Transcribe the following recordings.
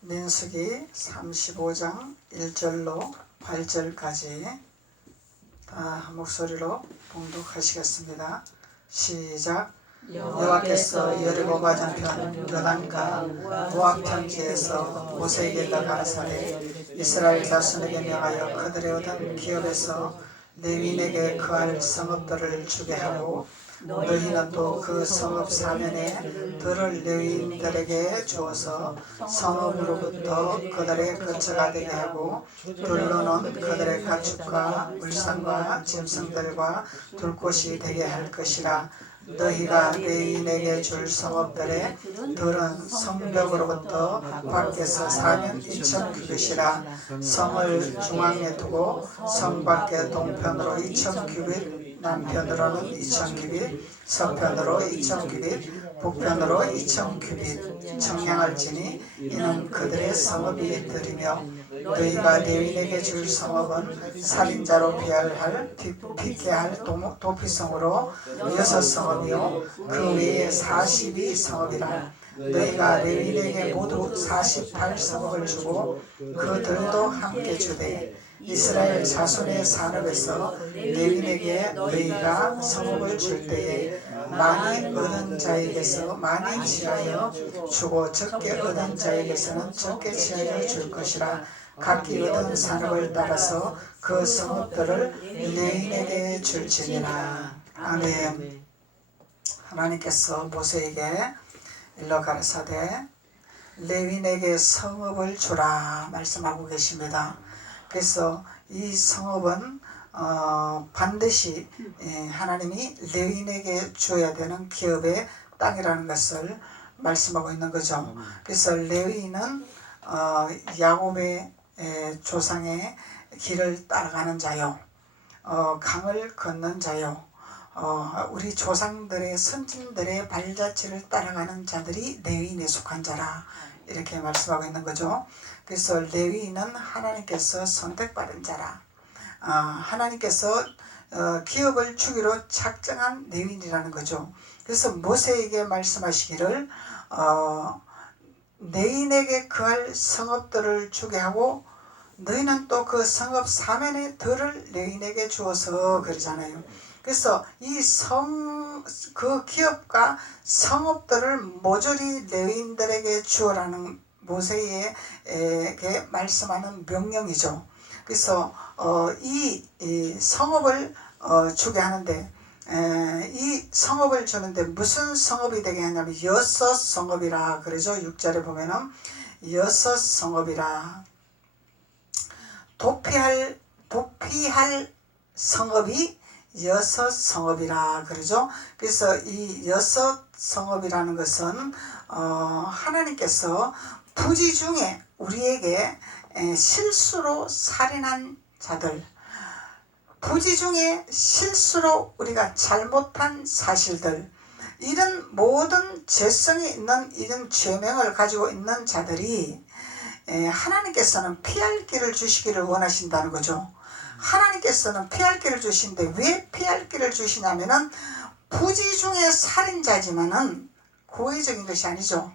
민수기 35장 1절로 8절까지 다 목소리로 봉독하시겠습니다. 시작. 여호와께서 여리고 맞은편 요단강 모압 평지에서 모세에게 일러 가라사대 이스라엘 자손에게 명하여 그들의 얻은 기업에서 레위인에게 거할 성읍들을 주게 하고 너희는 또 그 성읍 사면에 들을 레위인들에게 주어서 성읍으로부터 그들의 거처가 되게 하고 들로는 그들의 가축과 물상과 짐승들과 둘 곳이 되게 할 것이라. 너희가 레위인에게 줄 성읍들의 들은 성벽으로부터 밖에서 사면 2000규빗이라. 성을 중앙에 두고 성 밖에 동편으로 2000규빗, 남편으로는 2000규빗, 서편으로 2000규빗, 북편으로 2000규빗 청량할지니 이는 그들의 성읍이 들이며 너희가 레위인에게 줄 성읍은 살인자로 피케 할 도피성으로 6성읍이요 그 외에 42성읍이라. 너희가 레위인에게 모두 48성읍을 주고 그들도 함께 주되 이스라엘 자손의 산업에서 레위인에게 너희가 성읍을 줄 때에 많이 얻은 자에게서 많이 취하여 주고 적게 얻은 자에게서는 적게 취하여 줄 것이라. 각기 얻은 산업을 따라서 그 성읍들을 레위인에게 줄지니라. 아멘. 하나님께서 모세에게 일러 가라사대 레위인에게 성읍을 주라 말씀하고 계십니다. 그래서 이 성읍은 반드시 하나님이 레위인에게 줘야 되는 기업의 땅이라는 것을 말씀하고 있는 거죠. 그래서 레위인은 야곱의 조상의 길을 따라가는 자요, 강을 걷는 자요, 우리 조상들의 선진들의 발자취를 따라가는 자들이 레위인에 속한 자라 이렇게 말씀하고 있는 거죠. 그래서 레위인은 하나님께서 선택받은 자라. 하나님께서 기업을 주기로 작정한 레위인이라는 거죠. 그래서 모세에게 말씀하시기를 레위인에게 거할 성읍들을 주게 하고 너희는 또 그 성읍 사면의 들을 레위인에게 주어서 그러잖아요. 그래서 이 그 기업과 성읍들을 모조리 레위인들에게 주어라는 모세에게 말씀하는 명령이죠. 그래서 이 성읍을 주게 하는데 이 성읍을 주는데 무슨 성읍이 되게 하냐면 6성읍이라 그러죠. 6절에 보면은 6성읍이라. 도피할 성읍이 6성읍이라 그러죠. 그래서 이 6성읍이라는 것은 하나님께서 부지 중에 우리에게 실수로 살인한 자들, 부지 중에 실수로 우리가 잘못한 사실들, 이런 모든 죄성이 있는 이런 죄명을 가지고 있는 자들이 하나님께서는 피할 길을 주시기를 원하신다는 거죠. 하나님께서는 피할 길을 주시는데 왜 피할 길을 주시냐면은 부지 중에 살인자지만은 고의적인 것이 아니죠.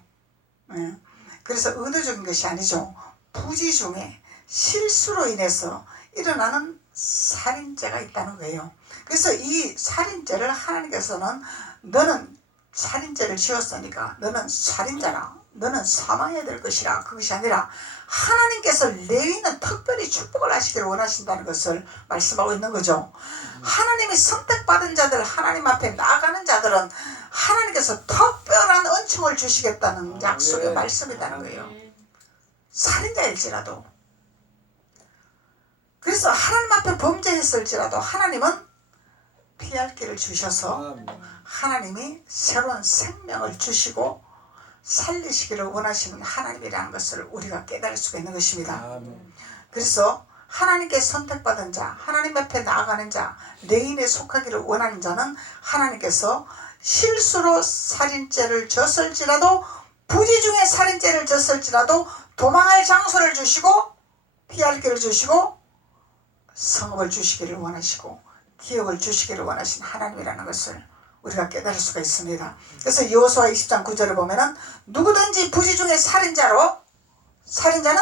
그래서 의도적인 것이 아니죠. 부지 중에 실수로 인해서 일어나는 살인죄가 있다는 거예요. 그래서 이 살인죄를 하나님께서는 너는 살인죄를 지었으니까 너는 살인자라, 너는 사망해야 될 것이라, 그것이 아니라 하나님께서 레위인은 특별히 축복을 하시기를 원하신다는 것을 말씀하고 있는 거죠. 하나님이 선택받은 자들, 하나님 앞에 나아가는 자들은 하나님께서 특별한 은총을 주시겠다는 약속의 말씀이라는 거예요. 살인자일지라도. 그래서 하나님 앞에 범죄했을지라도 하나님은 피할 길을 주셔서 하나님이 새로운 생명을 주시고 살리시기를 원하시는 하나님이라는 것을 우리가 깨달을 수가 있는 것입니다. 그래서 하나님께 선택받은 자, 하나님 앞에 나아가는 자, 레위인에 속하기를 원하는 자는 하나님께서 실수로 살인죄를 졌을지라도, 부지 중에 살인죄를 졌을지라도 도망할 장소를 주시고 피할 길을 주시고 성읍을 주시기를 원하시고 기업을 주시기를 원하신 하나님이라는 것을 우리가 깨달을 수가 있습니다. 그래서 여호수아 20장 9절을 보면은 누구든지 부지 중에 살인자로 살인자는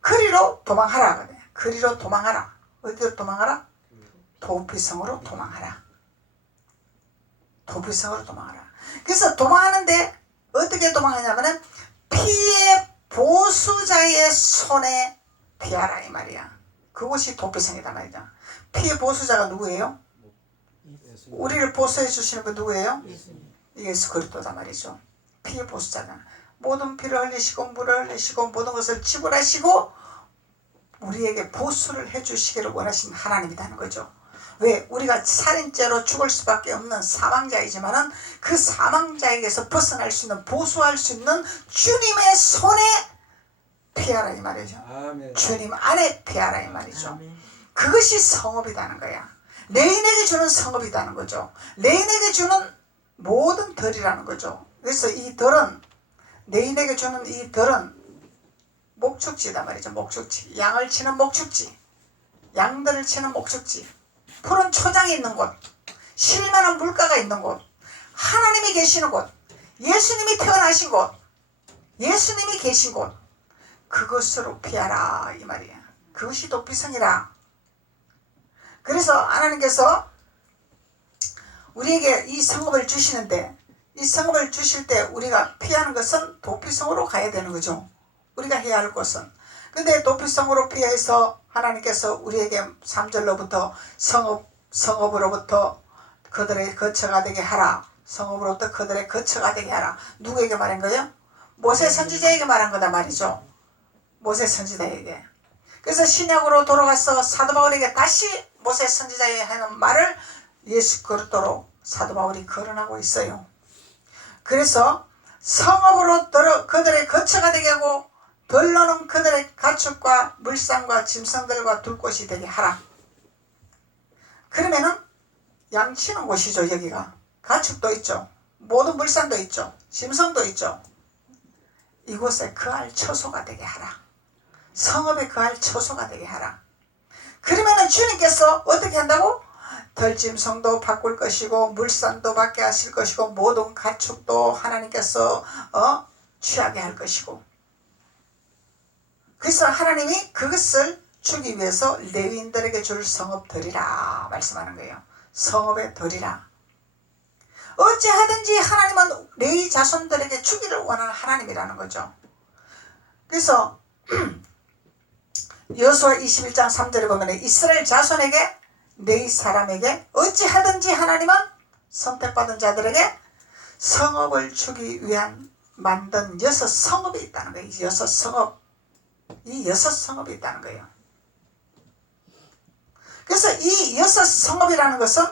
그리로 도망하라. 그리로 도망하라. 어디로 도망하라? 도피성으로 도망하라. 도피성으로 도망하라. 그래서 도망하는데 어떻게 도망하냐면은 피해 보수자의 손에 피하라 이 말이야. 그것이 도피성이다 말이죠. 피해 보수자가 누구예요? 우리를 보수해 주시는 분 누구예요? 예수 그리스도다 말이죠. 피해 보수자다. 모든 피를 흘리시고 물을 흘리시고 모든 것을 지불하시고 우리에게 보수를 해주시기를 원하시는 하나님이라는 거죠. 왜? 우리가 살인죄로 죽을 수밖에 없는 사망자이지만은 그 사망자에게서 벗어날 수 있는 보수할 수 있는 주님의 손에 피하라 이 말이죠. 아멘. 주님 안에 피하라 이 말이죠. 아멘. 그것이 성업이라는 거야. 레인에게 주는 성업이라는 거죠. 레인에게 주는 모든 덜이라는 거죠. 그래서 이 덜은 레인에게 주는 이 덜은 목축지다 말이죠. 목축지. 양을 치는 목축지. 양들을 치는 목축지. 푸른 초장이 있는 곳. 쉴만한 물가가 있는 곳. 하나님이 계시는 곳. 예수님이 태어나신 곳. 예수님이 계신 곳. 그것으로 피하라 이 말이야. 그것이 도피성이라. 그래서 하나님께서 우리에게 이 성읍을 주시는데 이 성읍을 주실 때 우리가 피하는 것은 도피성으로 가야 되는 거죠. 우리가 해야 할 것은. 근데 도피성으로 피해서 하나님께서 우리에게 3절로부터 성읍으로부터 그들의 거처가 되게 하라. 성읍으로부터 그들의 거처가 되게 하라. 누구에게 말한 거예요? 모세 선지자에게 말한 거다 말이죠. 모세 선지자에게. 그래서 신약으로 돌아가서 사도 바울에게 다시 모세 선지자에 하는 말을 예수 그리스도로 사도 바울이 거론하고 있어요. 그래서 성읍으로 그들의 거처가 되게 하고 들러는 그들의 가축과 물상과 짐승들과 둘 곳이 되게 하라. 그러면은 양치는 곳이죠. 여기가 가축도 있죠. 모든 물산도 있죠. 짐승도 있죠. 이곳에 거할 처소가 되게 하라. 성읍에 거할 처소가 되게 하라. 그러면은 주님께서 어떻게 한다고? 들짐승도 바꿀 것이고 물산도 받게 하실 것이고 모든 가축도 하나님께서 취하게 할 것이고. 그래서 하나님이 그것을 주기 위해서 레위인들에게 줄 성읍 드리라 말씀하는 거예요. 성읍에 드리라. 어찌하든지 하나님은 레위 자손들에게 주기를 원하는 하나님이라는 거죠. 그래서 여호수아 21장 3절에 보면 이스라엘 자손에게 레위 사람에게 어찌하든지 하나님은 선택받은 자들에게 성읍을 주기 위한 만든 6 성읍이 있다는 거예요. 6 성읍. 이 6 성읍이 있다는 거예요. 그래서 이 6 성읍이라는 것은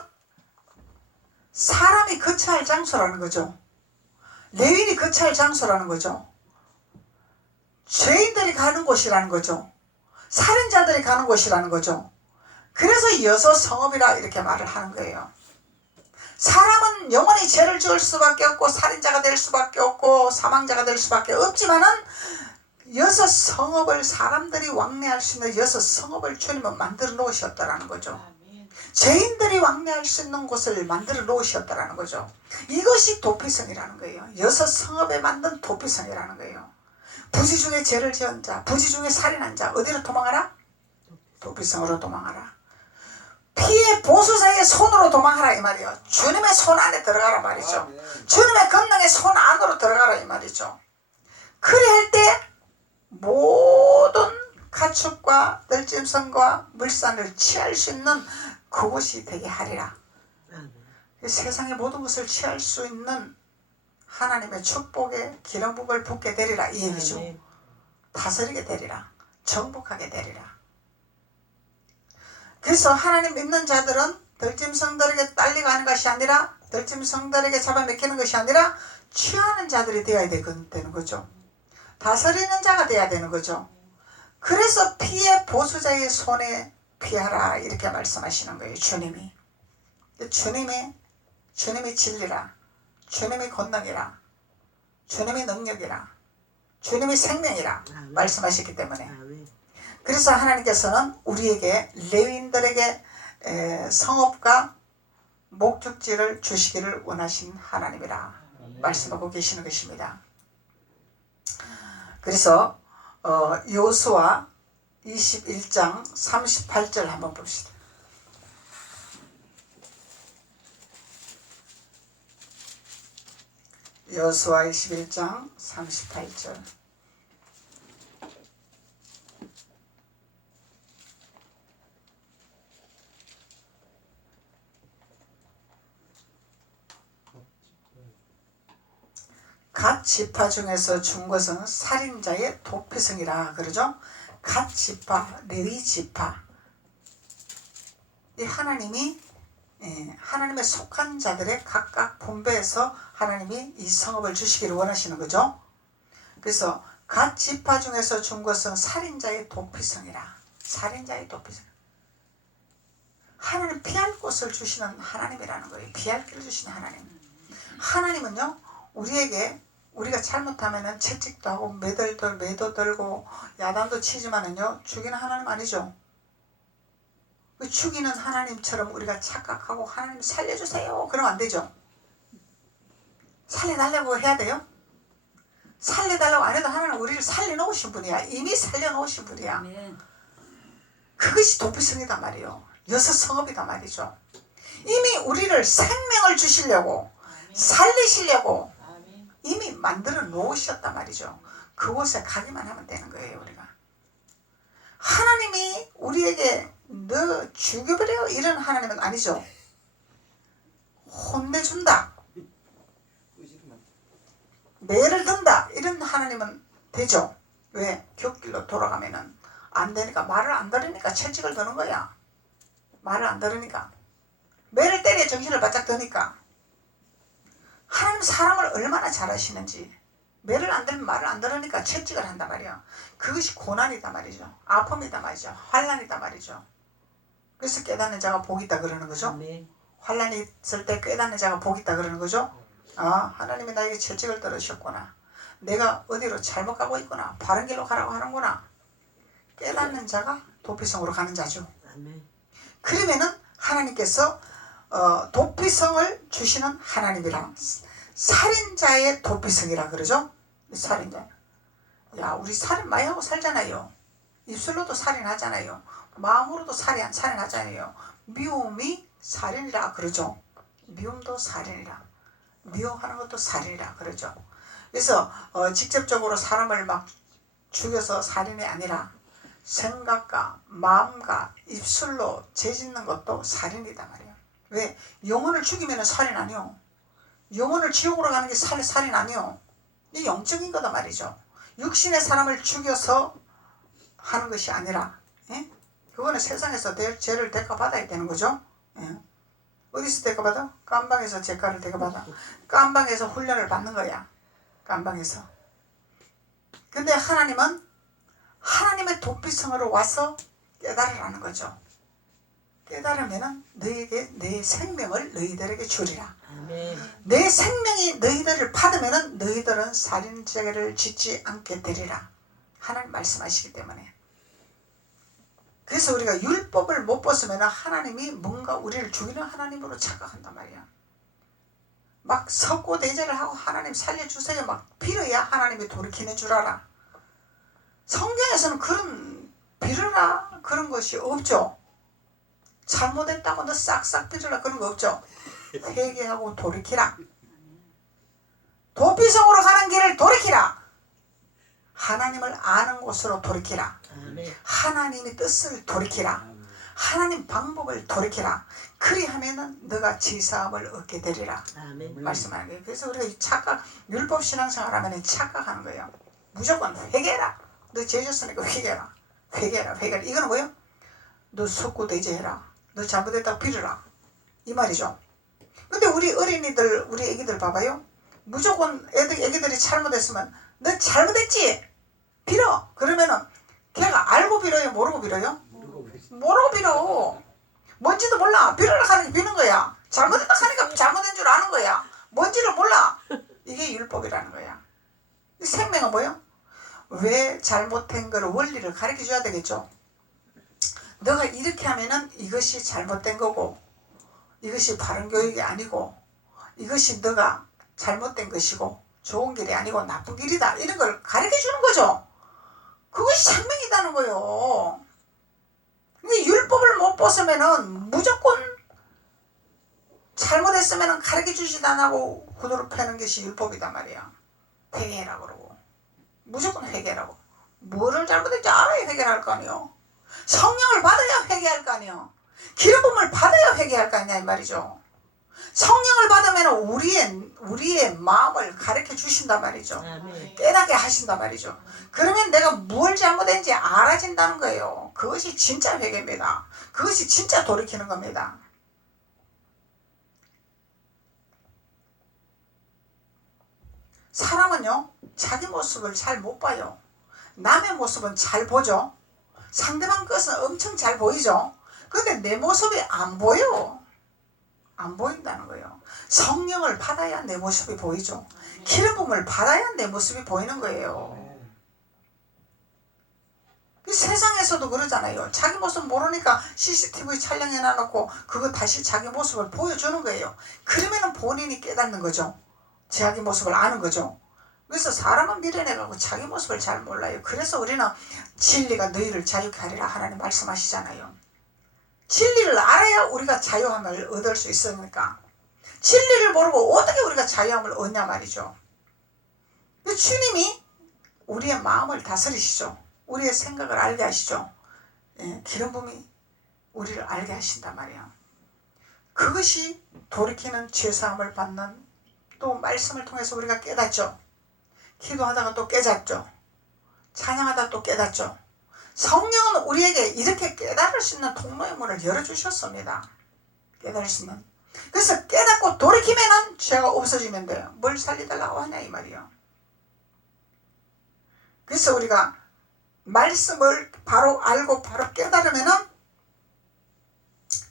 사람이 거처할 장소라는 거죠. 레위인이 거처할 장소라는 거죠. 죄인들이 가는 곳이라는 거죠. 살인자들이 가는 곳이라는 거죠. 그래서 6 성읍이라 이렇게 말을 하는 거예요. 사람은 영원히 죄를 지을 수밖에 없고 살인자가 될 수밖에 없고 사망자가 될 수밖에 없지만은 6 성읍을 사람들이 왕래할 수 있는 6 성읍을 주님은 만들어 놓으셨다라는 거죠. 죄인들이 왕래할 수 있는 곳을 만들어 놓으셨다라는 거죠. 이것이 도피성이라는 거예요. 6 성읍에 만든 도피성이라는 거예요. 부지 중에 죄를 지은 자, 부지 중에 살인한 자 어디로 도망하라? 도피성으로 도망하라. 피해 보수자의 손으로 도망하라 이 말이에요. 주님의 손 안에 들어가라 말이죠. 주님의 권능의 손 안으로 들어가라 이 말이죠. 그리 할 때 모든 가축과 들짐승과 물산을 취할 수 있는 그곳이 되게 하리라. 세상의 모든 것을 취할 수 있는 하나님의 축복의 기름부음을 붓게 되리라 이 얘기죠. 다스리게 되리라. 정복하게 되리라. 그래서 하나님 믿는 자들은 들짐승들에게 딸려가는 것이 아니라 들짐승들에게 잡아먹히는 것이 아니라 취하는 자들이 되어야 되는 거죠. 다스리는 자가 되어야 되는 거죠. 그래서 피해 보수자의 손에 피하라 이렇게 말씀하시는 거예요. 주님이 진리라. 주님이 권능이라. 주님이 능력이라. 주님이 생명이라 말씀하셨기 때문에 그래서 하나님께서는 우리에게 레위인들에게 성읍과 목축지를 주시기를 원하신 하나님이라 말씀하고 계시는 것입니다. 그래서 여호수아 21장 38절 한번 봅시다. 여호수아 21장 38절. 갓 지파 중에서 준 것은 살인자의 도피성이라 그러죠. 갓 지파, 레위 지파. 이 하나님이 하나님의 속한 자들의 각각 분배해서 하나님이 이 성읍을 주시기를 원하시는 거죠. 그래서 갓 지파 중에서 준 것은 살인자의 도피성이라. 살인자의 도피성. 하나님 피할 곳을 주시는 하나님이라는 거예요. 피할 길을 주시는 하나님. 하나님은요, 우리에게 우리가 잘못하면은 채찍도 하고 매도 들고 야단도 치지만은요, 죽이는 하나님 아니죠. 죽이는 하나님처럼 우리가 착각하고 하나님 살려주세요 그러면 안 되죠. 살려달라고 해야 돼요. 살려달라고 안 해도 하나님 우리를 살려놓으신 분이야. 이미 살려놓으신 분이야. 그것이 도피성이단 말이에요. 여섯 성읍이단 말이죠. 이미 우리를 생명을 주시려고 살리시려고 이미 만들어 놓으셨단 말이죠. 그곳에 가기만 하면 되는 거예요. 우리가 하나님이 우리에게 너 죽여버려 이런 하나님은 아니죠. 혼내준다, 매를 든다 이런 하나님은 되죠. 왜? 곁길로 돌아가면은 안 되니까, 말을 안 들으니까 채찍을 드는 거야. 말을 안 들으니까 매를 때려 정신을 바짝 드니까. 하나님 사람을 얼마나 잘하시는지. 매를 안 들면 말을 안 들으니까 채찍을 한단 말이야. 그것이 고난이다 말이죠. 아픔이다 말이죠. 환난이다 말이죠. 그래서 깨닫는 자가 복이 있다 그러는 거죠. 환난이 있을 때 깨닫는 자가 복이 있다 그러는 거죠. 아, 하나님이 나에게 채찍을 들으셨구나. 내가 어디로 잘못 가고 있구나. 바른 길로 가라고 하는구나. 깨닫는 자가 도피성으로 가는 자죠. 그러면은 하나님께서 도피성을 주시는 하나님이라. 살인자의 도피성이라 그러죠. 살인자. 야, 우리 살인 많이 하고 살잖아요. 입술로도 살인하잖아요. 마음으로도 살인하잖아요. 미움이 살인이라 그러죠. 미움도 살인이라. 미워하는 것도 살인이라 그러죠. 그래서 직접적으로 사람을 막 죽여서 살인이 아니라 생각과 마음과 입술로 죄짓는 것도 살인이다 말이에요. 왜? 영혼을 죽이면 살인 아니요. 영혼을 지옥으로 가는 게 살인 아니요. 이 영적인 거다 말이죠. 육신의 사람을 죽여서 하는 것이 아니라, 예? 그거는 세상에서 죄를 대가받아야 되는 거죠. 예? 어디서 대가받아? 깜방에서 죄가를 대가받아. 깜방에서 훈련을 받는 거야. 깜방에서. 근데 하나님은 하나님의 도피성으로 와서 깨달으라는 거죠. 깨달으면은 너에게 내 생명을 너희들에게 주리라. 내 생명이 너희들을 받으면은 너희들은 살인죄를 짓지 않게 되리라. 하나님 말씀하시기 때문에. 그래서 우리가 율법을 못 벗으면 하나님이 뭔가 우리를 죽이는 하나님으로 착각한단 말이야. 막 석고대죄를 하고 하나님 살려주세요 막 빌어야 하나님이 돌이키는 줄 알아. 성경에서는 그런 빌어라 그런 것이 없죠. 잘못했다고 너 싹싹 빌어라 그런 거 없죠. 회개하고 돌이키라. 도피성으로 가는 길을 돌이키라. 하나님을 아는 곳으로 돌이키라. 하나님의 뜻을 돌이키라. 하나님 방법을 돌이키라. 그리하면은 너가 지사함을 얻게 되리라. 말씀하는 거예요. 그래서 우리가 착각, 율법 신앙생활 하면 착각하는 거예요. 무조건 회개해라. 너 죄 졌으니까 회개해라. 회개해라. 이거는 뭐예요? 너 석고대죄해라. 너 잘못했다고 빌어라. 이 말이죠. 근데 우리 어린이들, 우리 애기들 봐봐요. 무조건 애기들이 잘못했으면 너 잘못했지? 빌어. 그러면은 걔가 알고 빌어요? 모르고 빌어요? 모르고 빌어. 뭔지도 몰라. 빌어라 하는 게 비는 거야. 잘못했다 하니까 잘못된 줄 아는 거야. 뭔지를 몰라. 이게 율법이라는 거야. 생명은 뭐예요? 왜 잘못된 거를 원리를 가르쳐 줘야 되겠죠. 너가 이렇게 하면은 이것이 잘못된 거고 이것이 바른 교육이 아니고 이것이 너가 잘못된 것이고 좋은 길이 아니고 나쁜 길이다. 이런 걸 가르쳐 주는 거죠. 그것이 생명이라는 거예요. 근데 율법을 못 벗으면은 무조건 잘못했으면은 가르쳐 주지도 안 하고 후두로 패는 것이 율법이단 말이야. 회개해라 그러고 무조건 회개라고. 뭐를 잘못했지 알아야 회개할 거 아니요. 성령을 받아야 회개할 거 아니요. 기름 부음을 받아야 회개할 거 아니냐 이 말이죠. 성령을 받으면 우리의 마음을 가르쳐 주신단 말이죠. 깨닫게 하신단 말이죠. 그러면 내가 뭘 잘못했는지 알아진다는 거예요. 그것이 진짜 회개입니다. 그것이 진짜 돌이키는 겁니다. 사람은요 자기 모습을 잘 못 봐요. 남의 모습은 잘 보죠. 상대방 것은 엄청 잘 보이죠. 근데 내 모습이 안 보여. 안 보인다는 거예요. 성령을 받아야 내 모습이 보이죠. 기름 부음을 받아야 내 모습이 보이는 거예요. 세상에서도 그러잖아요. 자기 모습 모르니까 CCTV 촬영해 놔놓고 그거 다시 자기 모습을 보여주는 거예요. 그러면 본인이 깨닫는 거죠. 자기 모습을 아는 거죠. 그래서 사람은 미련해가고 자기 모습을 잘 몰라요. 그래서 우리는 진리가 너희를 자유케 하리라 하나님 말씀하시잖아요. 진리를 알아야 우리가 자유함을 얻을 수 있으니까. 진리를 모르고 어떻게 우리가 자유함을 얻냐 말이죠. 주님이 우리의 마음을 다스리시죠. 우리의 생각을 알게 하시죠. 예, 기름 부음이 우리를 알게 하신단 말이야. 그것이 돌이키는 죄사함을 받는, 또 말씀을 통해서 우리가 깨닫죠. 기도하다가 또 깨닫죠. 찬양하다 또 깨닫죠. 성령은 우리에게 이렇게 깨달을 수 있는 통로의 문을 열어주셨습니다. 깨달을 수 있는. 그래서 깨닫고 돌이키면은 죄가 없어지면 돼요. 뭘 살리달라고 하냐 이 말이요. 그래서 우리가 말씀을 바로 알고 바로 깨달으면은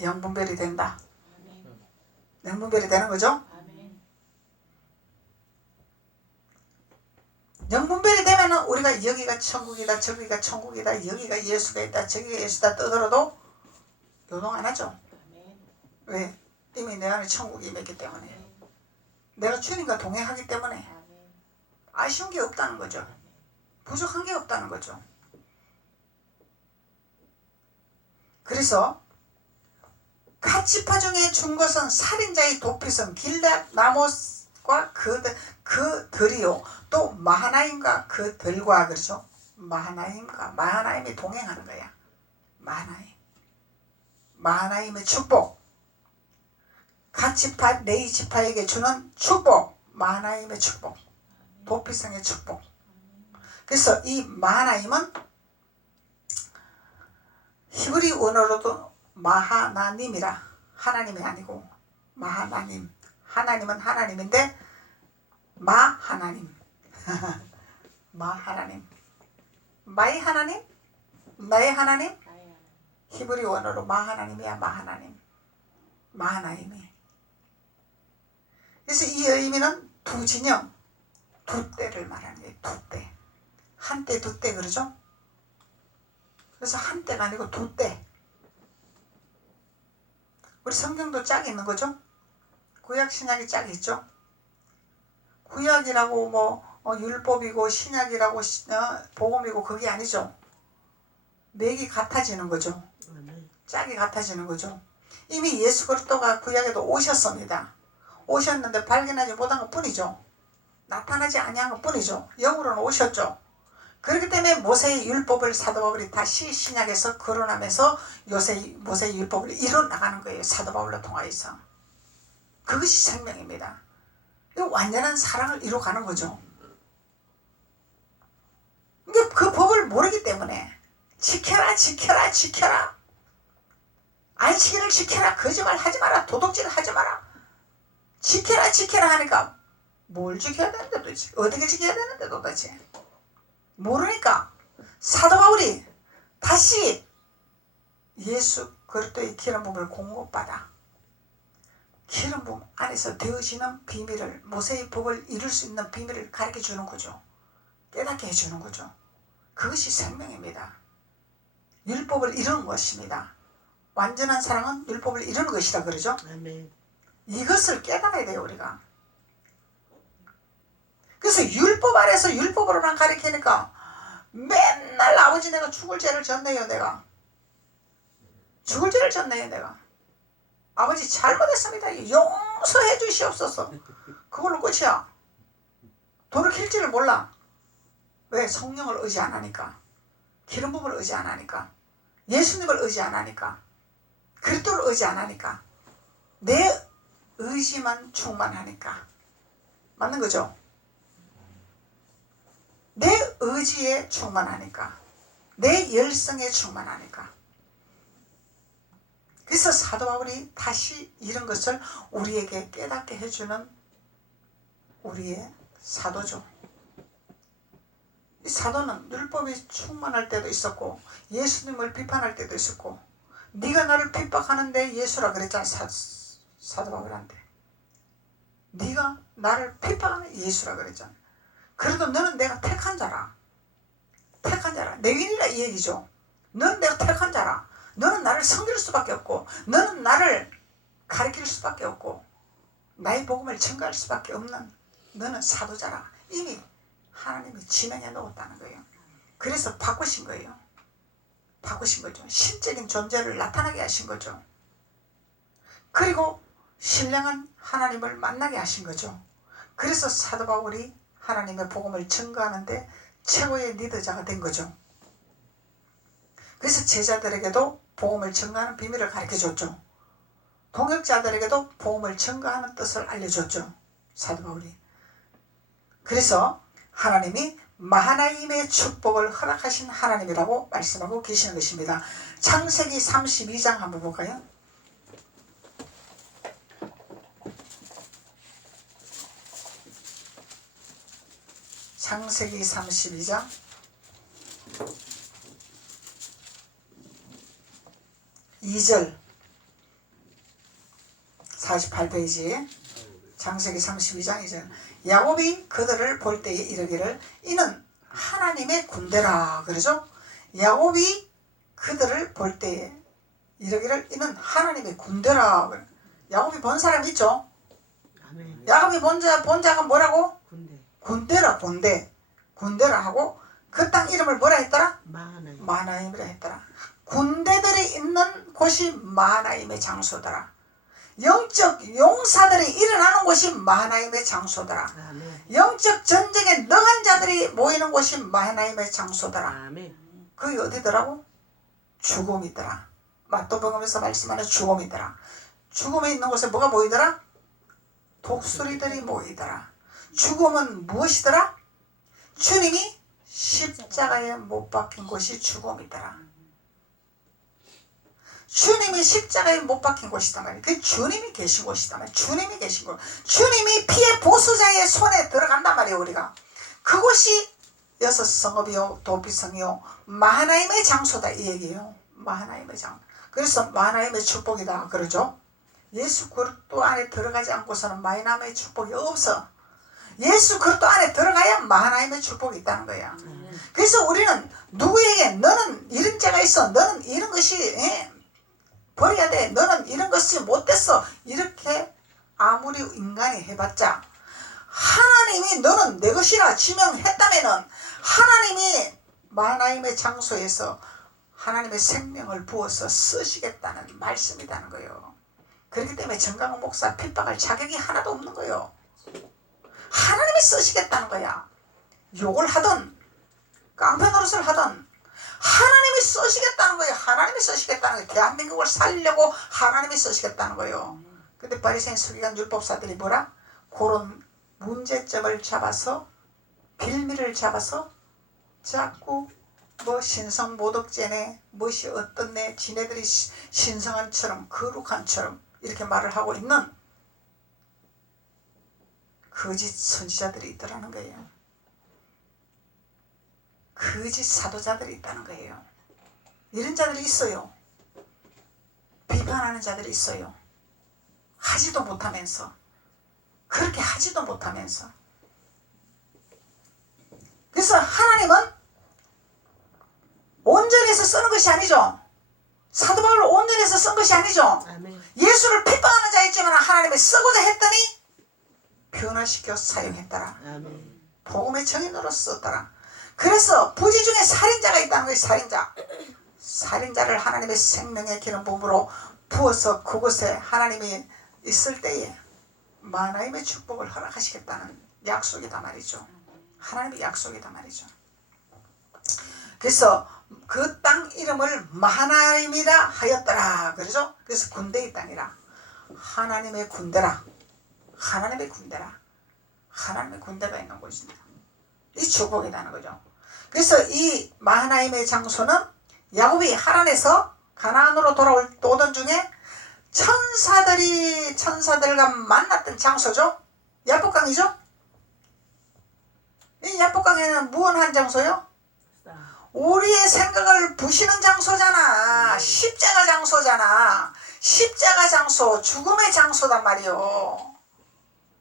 영분별이 된다. 영분별이 되는 거죠. 영분별이 되면은 우리가 여기가 천국이다, 저기가 천국이다, 여기가 예수가 있다, 저기가 예수다 떠들어도 요동 안 하죠. 왜? 이미 내 안에 천국이 임했기 때문에. 내가 주님과 동행하기 때문에 아쉬운 게 없다는 거죠. 부족한 게 없다는 거죠. 그래서 갓 지파 중에 준 것은 살인자의 도피성 길앗 나못과 그 들이요, 또 마하나임과 그 들과, 그렇죠. 마하나임이 동행하는 거야. 마하나임의 축복, 갓 지파 레위 지파에게 주는 축복, 마하나임의 축복, 도피성의 축복. 그래서 이 마하나임은 히브리 원어로도 마하나님이라, 하나님이 아니고 마하나님. 하나님은 하나님인데 마하나님. 마하나님. 마이 하나님? 나의 하나님? 히브리 원어로 마하나님이야. 마하나님. 마하나임이. 그래서 이 의미는 두 진영, 두 때를 말하는 거예요. 두 때. 한 때, 두 때 그러죠? 그래서 한 때가 아니고 두 때. 우리 성경도 짝이 있는 거죠? 구약 신약이 짝이 있죠? 구약이라고 율법이고 신약이라고 복음이고 그게 아니죠. 맥이 같아지는 거죠. 짝이 같아지는 거죠. 이미 예수 그리스도가 구약에도 오셨습니다. 오셨는데 발견하지 못한 것 뿐이죠. 나타나지 아니한 것 뿐이죠. 영으로는 오셨죠. 그렇기 때문에 모세의 율법을 사도 바울이 다시 신약에서 거론하면서 모세의 율법을 이뤄나가는 거예요. 사도 바울로 통하여서. 그것이 생명입니다. 완전한 사랑을 이뤄가는 거죠. 그 법을 모르기 때문에 지켜라, 지켜라, 지켜라. 안식일을 지켜라, 거짓말 하지 마라, 도둑질 하지 마라. 지켜라, 지켜라 하니까 뭘 지켜야 되는데 도대체? 어떻게 지켜야 되는데 도대체? 모르니까 사도 바울이 다시 예수 그리스도의 기름 부음을 공급받아 기름 부음 안에서 되어지는 비밀을, 모세의 법을 이룰 수 있는 비밀을 가르쳐 주는 거죠. 깨닫게 해주는 거죠. 그것이 생명입니다. 율법을 이루는 것입니다. 완전한 사랑은 율법을 이루는 것이다 그러죠. 아멘. 이것을 깨달아야 돼요 우리가. 그래서 율법 아래서 율법으로만 가르치니까 맨날 아버지 내가 죽을 죄를 졌네요. 내가 죽을 죄를 졌네요. 내가 아버지 잘못했습니다. 용서해 주시옵소서. 그걸로 끝이야. 돌이킬지를 몰라. 왜? 성령을 의지 안 하니까, 기름 부음을 의지 안 하니까, 예수님을 의지 안 하니까, 그리스도를 의지 안 하니까, 내 의지만 충만하니까. 맞는 거죠? 내 의지에 충만하니까, 내 열성에 충만하니까. 그래서 사도 바울이 다시 이런 것을 우리에게 깨닫게 해주는 우리의 사도죠. 이 사도는 율법이 충만할 때도 있었고, 예수님을 비판할 때도 있었고, 네가 나를 핍박하는데 예수라 그랬잖아. 사도 바울한테 네가 나를 핍박하는 예수라 그랬잖아. 그래도 너는 내가 택한 자라. 택한 자라. 내윈이라 이 얘기죠. 너는 내가 택한 자라. 너는 나를 섬길 수밖에 없고, 너는 나를 가르칠 수밖에 없고, 나의 복음을 증거할 수밖에 없는 너는 사도자라. 이미 하나님이 지명해 놓았다는 거예요. 그래서 바꾸신 거예요. 바꾸신 거죠. 신적인 존재를 나타나게 하신 거죠. 그리고 신령한 하나님을 만나게 하신 거죠. 그래서 사도 바울이 하나님의 복음을 증거하는데 최고의 리더자가 된 거죠. 그래서 제자들에게도 복음을 증거하는 비밀을 가르쳐줬죠. 동역자들에게도 복음을 증거하는 뜻을 알려줬죠. 사도 바울이. 그래서 하나님이 마하나임의 축복을 허락하신 하나님이라고 말씀하고 계시는 것입니다. 창세기 32장 한번 볼까요? 창세기 32장 2절 48페이지 창세기 32장 2절 야곱이 그들을 볼 때에 이르기를 이는 하나님의 군대라 그러죠. 야곱이 그들을 볼 때에 이르기를 이는 하나님의 군대라. 야곱이 본 사람 있죠? 야곱이 본 자가 뭐라고? 군대라. 군대라 하고 그 땅 이름을 뭐라 했더라? 마하나임이라 했더라. 군대들이 있는 곳이 마하나임의 장소더라. 영적 용사들이 일어나는 곳이 마하나임의 장소더라. 영적 전쟁에 능한 자들이 모이는 곳이 마하나임의 장소더라. 그게 어디더라고? 죽음이더라. 마태복음에서 말씀하는 죽음이더라. 죽음에 있는 곳에 뭐가 모이더라? 독수리들이 모이더라. 죽음은 무엇이더라? 주님이 십자가에 못 박힌 곳이 죽음이더라. 주님이 십자가에 못 박힌 곳이단 말이에요. 그 주님이 계신 곳이단 말이에요. 주님이 계신 곳. 주님이 피의 보수자의 손에 들어간단 말이에요. 우리가. 그곳이 여섯 성읍이요 도피성이요 마하나임의 장소다 이 얘기예요. 마하나임의 장소. 그래서 마하나임의 축복이다 그러죠. 예수 그리스도 안에 들어가지 않고서는 마하나임의 축복이 없어. 예수 그리스도 안에 들어가야 마하나임의 축복이 있다는 거야. 그래서 우리는 누구에게 너는 이런 죄가 있어. 너는 이런 것이 버려야 돼. 너는 이런 것이 못됐어. 이렇게 아무리 인간이 해봤자 하나님이 너는 내 것이라 지명했다면은 하나님이 마하나임의 장소에서 하나님의 생명을 부어서 쓰시겠다는 말씀이라는 거예요. 그렇기 때문에 정강훈 목사 핍박할 자격이 하나도 없는 거예요. 하나님이 쓰시겠다는 거야. 욕을 하든 깡패 노릇을 하든 하나님이 쓰시겠다는 거예요. 하나님이 쓰시겠다는 거예요. 대한민국을 살리려고 하나님이 쓰시겠다는 거예요. 근데 바리새인 서기관 율법사들이 뭐라? 그런 문제점을 잡아서 빌미를 잡아서 자꾸 뭐 신성모독죄네 무엇이 어떻네 지네들이 신성한처럼 거룩한처럼 이렇게 말을 하고 있는 거짓 선지자들이 있더라는 거예요. 거짓 사도자들이 있다는 거예요. 이런 자들이 있어요. 비판하는 자들이 있어요. 하지도 못하면서 그렇게 하지도 못하면서. 그래서 하나님은 온전해서 쓰는 것이 아니죠. 사도 바울을 온전해서 쓴 것이 아니죠. 예수를 핍박하는 자 있지만 하나님이 쓰고자 했더니 변화시켜 사용했더라. 복음의 증인으로 썼더라. 그래서 부지 중에 살인자가 있다는 거예요. 살인자를 하나님의 생명의 기름 부음으로 부어서 그곳에 하나님이 있을 때에 하나님의 축복을 허락하시겠다는 약속이다 말이죠. 하나님의 약속이다 말이죠. 그래서 그 땅 이름을 마하나임이라 하였더라. 그러죠? 그래서 군대의 땅이라. 하나님의 군대라. 하나님의 군대라. 하나님의 군대가 있는 곳입니다. 이 축복이라는 거죠. 그래서 이 마하나임의 장소는 야곱이 하란에서 가나안으로 돌아오던 중에 천사들과 만났던 장소죠. 야복강이죠. 이 야복강에는 무언한 장소요? 우리의 생각을 부시는 장소잖아. 십자가 장소잖아. 십자가 장소, 죽음의 장소단 말이요.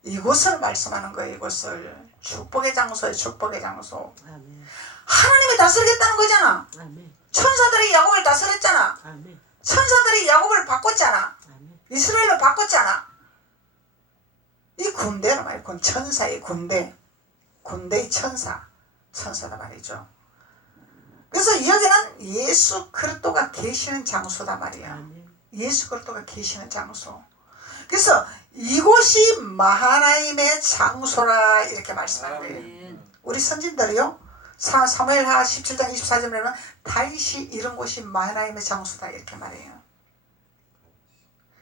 이곳을 말씀하는 거예요. 이곳을 축복의 장소예요. 축복의 장소. 아멘. 하나님이 다스리겠다는 거잖아. 아멘. 천사들이 야곱을 다스렸잖아. 아멘. 천사들이 야곱을 바꿨잖아. 아멘. 이스라엘을 바꿨잖아. 이 군대는 말이야. 천사의 군대. 군대의 천사다 말이죠. 그래서 여기는 예수 그리스도가 계시는 장소다 말이야. 아멘. 예수 그리스도가 계시는 장소. 그래서 이곳이 마하나임의 장소라 이렇게 말씀하는 거예요. 우리 선진들이요. 사무엘하 17장 24절에 보면 다윗이 이런 곳이 마하나임의 장소다 이렇게 말해요.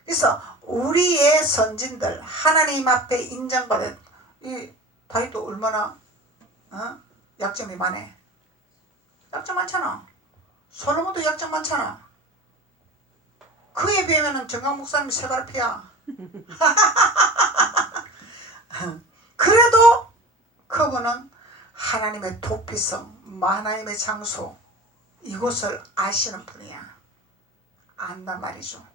그래서 우리의 선진들 하나님 앞에 인정받은 이 다윗도 얼마나 약점이 많네. 약점 많잖아. 솔로몬도 약점 많잖아. 그에 비하면 정강 목사님이 세발 피야. 그래도 그분은 하나님의 도피성, 하나님의 장소 이곳을 아시는 분이야. 안단 말이죠.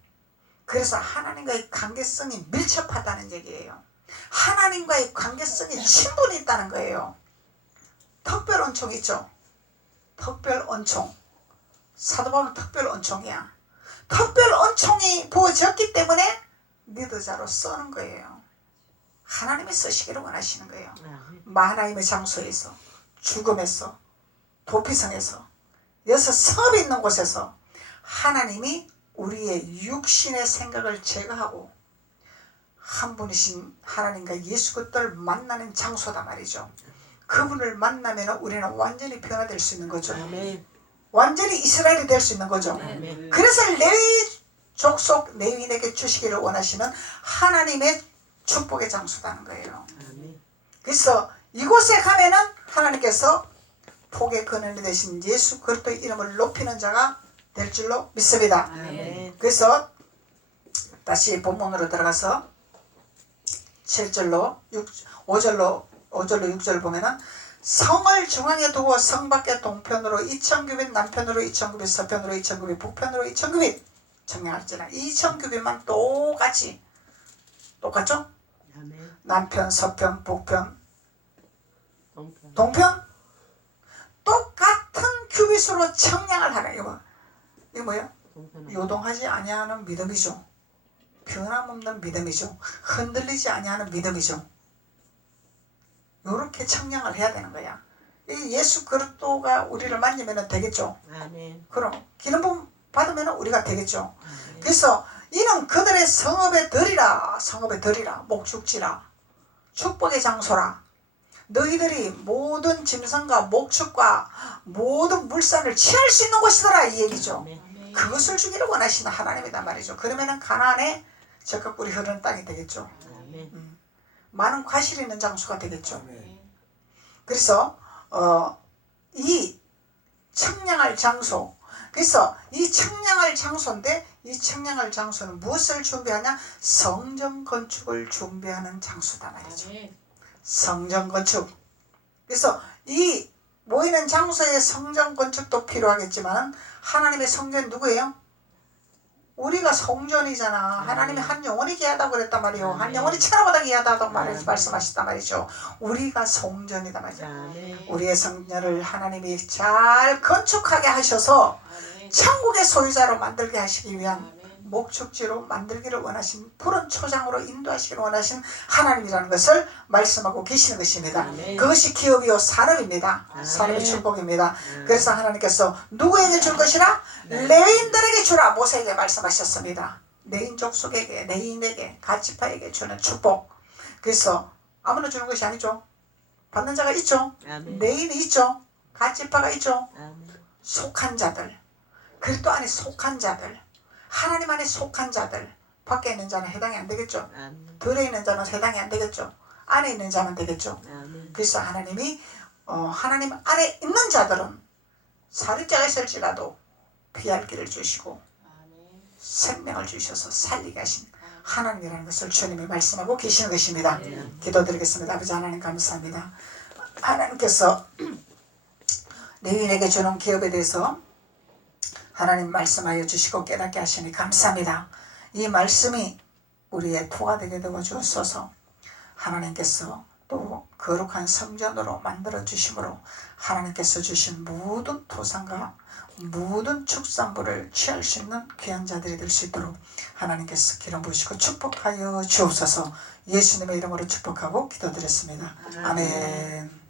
그래서 하나님과의 관계성이 밀접하다는 얘기예요. 하나님과의 관계성이 친분이 있다는 거예요. 특별 언총 있죠. 특별 언총. 사도 바울은 특별 언총이야. 특별 언총이 부어졌기 때문에 리더자로 쓰는 거예요. 하나님이 쓰시기를 원하시는 거예요. 하나님의 장소에서, 죽음에서, 도피성에서, 여기서 성읍이 있는 곳에서 하나님이 우리의 육신의 생각을 제거하고 한 분이신 하나님과 예수 그리스도를 만나는 장소다 말이죠. 그분을 만나면 우리는 완전히 변화될 수 있는 거죠. 아멘. 완전히 이스라엘이 될 수 있는 거죠. 아멘. 그래서 레위 족속 레위인에게 주시기를 원하시는 하나님의 축복의 장소라는 거예요. 아멘. 그래서 이곳에 가면은 하나님께서 복의 근원이 되신 예수 그리스도의 이름을 높이는 자가 될 줄로 믿습니다. 아멘. 그래서 다시 본문으로 들어가서 7절로 5절로 6절 보면은 성을 중앙에 두고 성 밖에 동편으로 2000규빗, 남편으로 2000규빗, 서편으로 2000규빗, 북편으로 2000규빗 정량할지라. 2000규빗만 똑같죠? 아멘. 남편, 서편, 북편, 동편. 동편 똑같은 규빗으로 청량을 하라. 이거 뭐예요? 동편. 요동하지 아니하는 믿음이죠. 변함없는 믿음이죠. 흔들리지 아니하는 믿음이죠. 이렇게 청량을 해야 되는 거야. 이 예수 그리스도가 우리를 만지면 되겠죠. 아멘. 그럼 기름 부음 받으면 우리가 되겠죠. 아멘. 그래서 이는 그들의 성읍에 들이라. 성읍에 들이라. 목축지라. 축복의 장소라. 너희들이 모든 짐승과 목축과 모든 물산을 취할 수 있는 곳이더라 이 얘기죠. 아멘. 그것을 주기를 원하시는 하나님이란 말이죠. 그러면은 가나안에 적과 꿀이 흐르는 땅이 되겠죠. 아멘. 많은 과실이 있는 장소가 되겠죠. 그래서 이 청량할 장소, 그래서 이 청량할 장소인데 이 청량할 장소는 무엇을 준비하냐? 성전 건축을 준비하는 장소다 말이죠. 성전 건축. 그래서 이 모이는 장소에 성전 건축도 필요하겠지만 하나님의 성전이 누구예요? 우리가 성전이잖아. 하나님이 한 영혼이 귀하다고 그랬단 말이에요. 한 영혼이 천하보다 귀하다고 말씀하셨단 말이죠. 우리가 성전이다 말이죠. 우리의 성전을 하나님이 잘 건축하게 하셔서 천국의 소유자로 만들게 하시기 위한 목적지로 만들기를 원하신 푸른 초장으로 인도하시기를 원하신 하나님이라는 것을 말씀하고 계시는 것입니다. 아멘. 그것이 기업이요 산업입니다. 아멘. 산업의 축복입니다. 그래서 하나님께서 누구에게 줄 것이라? 네. 레위인들에게 주라 모세에게 말씀하셨습니다. 레위인 족속에게, 레위인에게, 갓지파에게 주는 축복. 그래서 아무나 주는 것이 아니죠. 받는 자가 있죠. 아멘. 레위인이 있죠. 갓지파가 있죠. 아멘. 속한 자들, 그리스도 안에 속한 자들, 하나님 안에 속한 자들, 밖에 있는 자는 해당이 안 되겠죠. 아멘. 들에 있는 자는 해당이 안 되겠죠. 안에 있는 자만 되겠죠. 아멘. 그래서 하나님이 하나님 안에 있는 자들은 살인자가 있을지라도 피할 길을 주시고 생명을 주셔서 살리게 하신 하나님이라는 것을 주님이 말씀하고 계시는 것입니다. 기도드리겠습니다. 아버지 하나님 감사합니다. 하나님께서 레위인에게 주는 기업에 대해서 하나님 말씀하여 주시고 깨닫게 하시니 감사합니다. 이 말씀이 우리의 토가 되게 되어 주옵소서. 하나님께서 또 거룩한 성전으로 만들어 주심으로 하나님께서 주신 모든 토산과 모든 축산물을 취할 수 있는 귀한 자들이 될 수 있도록 하나님께서 기름 부으시고 축복하여 주옵소서. 예수님의 이름으로 축복하고 기도드렸습니다. 아멘.